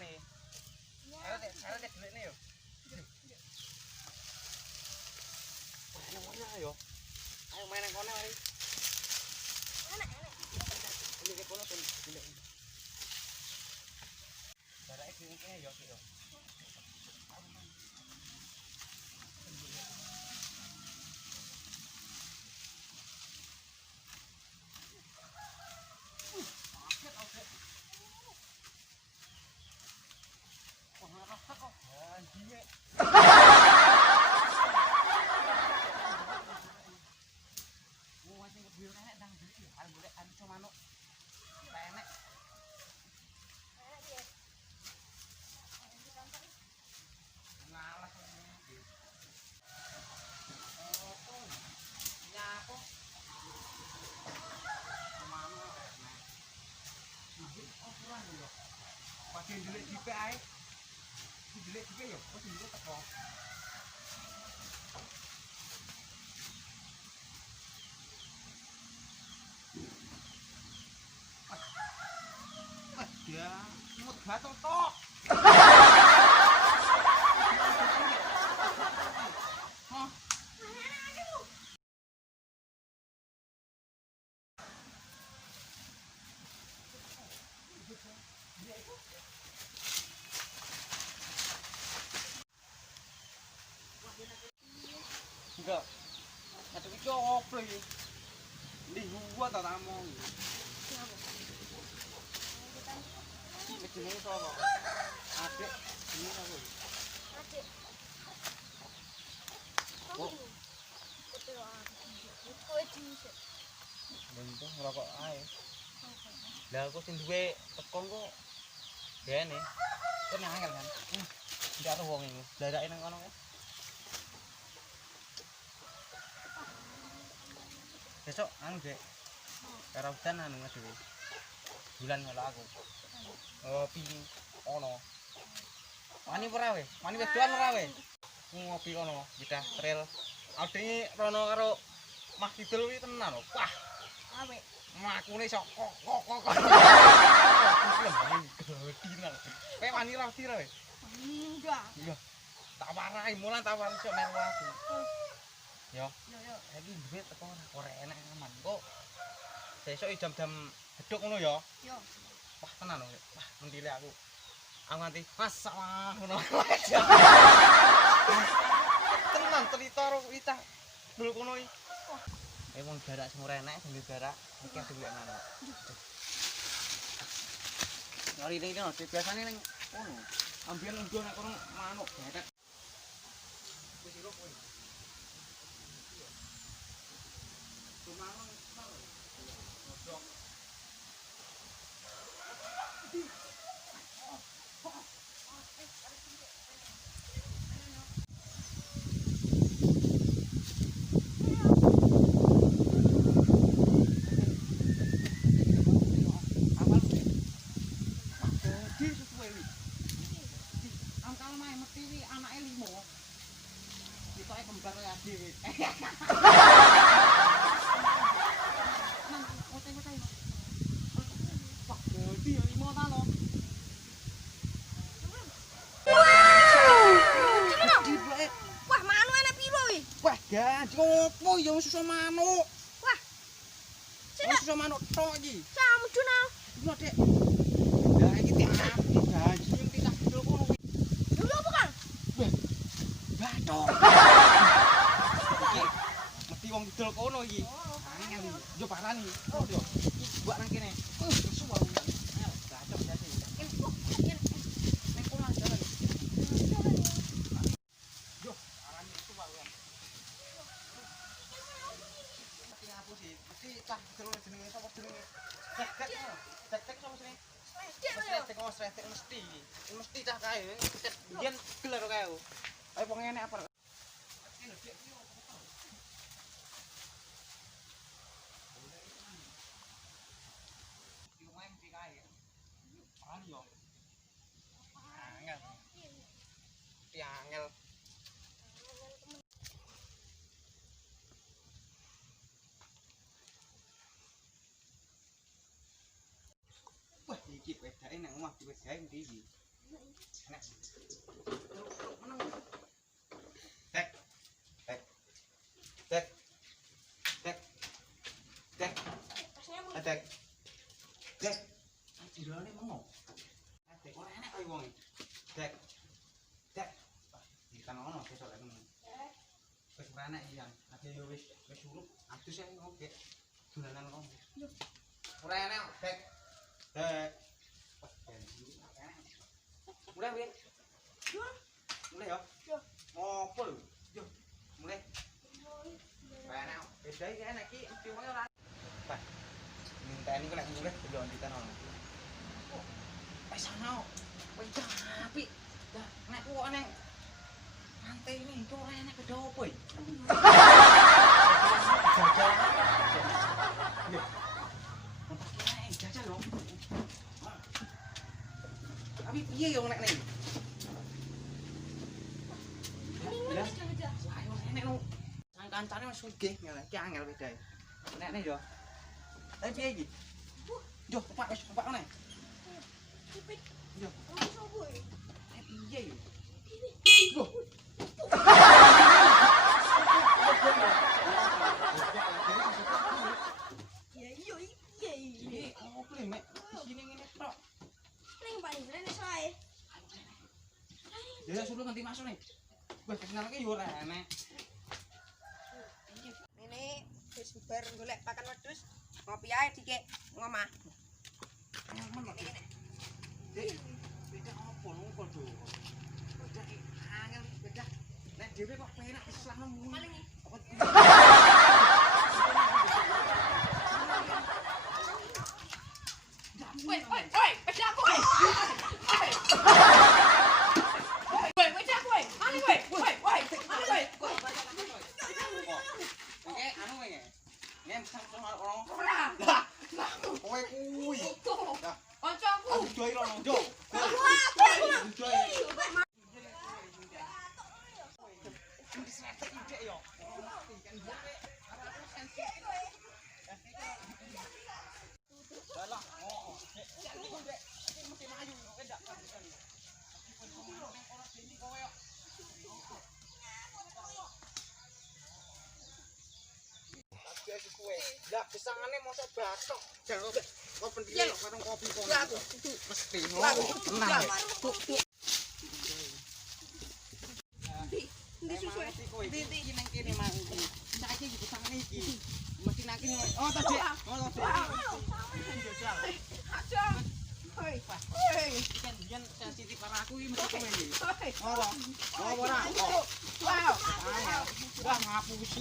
nih. Saya dek duit nih yo. Ayo. Ayo main yang kono mari. Enak. Ini ke kono pun golek. Barake dingine yo yo. Pasti delik dipek ae. Delik dipek yo, pasti delik teko. Ya, mut gatel tok. Enggak. Ada iki opo iki? Ndi gua tak tamong. Jenenge sapa? Adik. Jenenge apa? Adik. Oh, Betul ah. Kowe diusir. bentuk ngerokok ae. Lah aku sing duwe teko kok gene. Kok nyangel kan? Ndak ada wong iki. Darake nang kono. Besok anu Dek. Karo hujan anu dhewe. Bulan ngelak aku. Ngopi ono. Wani ora we? Wani wedoan ora we? Ngopi kono, kita trail. Adenge rono karo Mas Kidul kuwi tenan lho. Wah, Awe. makune sok kok. Gedhinan. Kowe wani ra sira we? Enggak. Iya. Tak warai mulan tak warai sok melu aku. Yo. Yo. Iki duit teko ora enak aman. Kok besok jam-jam beduk ngono ya. Yo. Wah tenan lho. Wah mentile aku. Aku nganti masalah ngono. Tenan cerita karo kita. Dulu kono iki. Wong jarak sing ora enak sambil jarak iki duwe ngono. Kali ini kan biasane ning ngono. Ambian undho nek kono manuk betet. Wis iro kowe. Tumanung godhong. Kembar ya dhewe. Nang ote-ote. Wah, dadi limo ta lo. Wah, manuk enak piro iki? Wah, ganti opo ya susu manuk. Wah. Susu manuk tok iki. Samudun ah. Lho, Dek. Lah iki diampi gaji yang tidak dol kono kuwi. Lho apa, Kang? Bathok. Mesti wong didol kono iki. Angel iki. Yo parani. Yo. Iki buat nang kene. Susu wae. Ayo, bathok dadi. Nek kono jalan. Yo, parani susu wae. Mesti ngapusi. Mesti cah didol jenenge sapa jenenge? Tek sapa jenenge? Sretek mesti cah kae. Biyen gelar kae. Ayo wong enek apa? Angel. Wah, iki wedake nang omah diwes gawe ndi iki? Nek. Meneng. Tek. Tek. Tek. Tek. Tek. Tek. Tek. Jirane mengo. Tek ora enek kaya wong iki. Tek. Tek. Ikan ono sesuk lek meneng. Wis ora enek iki, Ade yo wis surup. Adus ae ngoke. Dolanan kok. Ora enek, Tek. Tek. Mulai, Win. Mulai ya. Ngopo lho? Yo. Mulai. Ora enek. Beda iki enek iki piwonge ora. Pak. Minta ini kok lek mulai yo ditan ono. Wis ana. Wis apik. Dah, nek kok neng rantai ini itu ora enek beda opo iki? Jajal lho. Tapi piye yo nek ning? Ya. Wah, yo enek lho. Sang kancane wis sugih ngene iki angel bedae. Nek nek yo. Tapi piye iki? Yo, Pak wis Pak nek. Yo. Piye yo? Loh. Ya iya iya. Ini opo le mek? Isine ngene tok. Ning paling rene sae. Ya suruh nganti masuk nih. Wes kenal ki yo ora enek. Ini wis bar golek pakan wedhus. Ngopi ae dikek ngomah. Aman kok. Dek, beda opo lho padha. Beda ki angel beda. Nek dhewe kok penak diselahno Paling Woi, pedak kowe. Woi, pedak kowe. Ani woi. Oke, anu wae. Yen sampeyan orang Ora. kowe kuwi. Kancaku. Aku doi rono, Jo. Doi. Lah gesangane mosok batok. Jangan kok penting lho warung kopi kono. Aku. Mesti ngono. Tenang. Ndi susu. Ndi iki nang kene mang iki. Saiki iki gesangane iki. Mesti nang kene. Oh, tadi. Oh, tadi. Jajal. Aja. Hoi. Kan yen sensitif karo aku iki mesti kowe iki. Hoi. Ora. Oh, ora. Wow. Wah, ngapusi.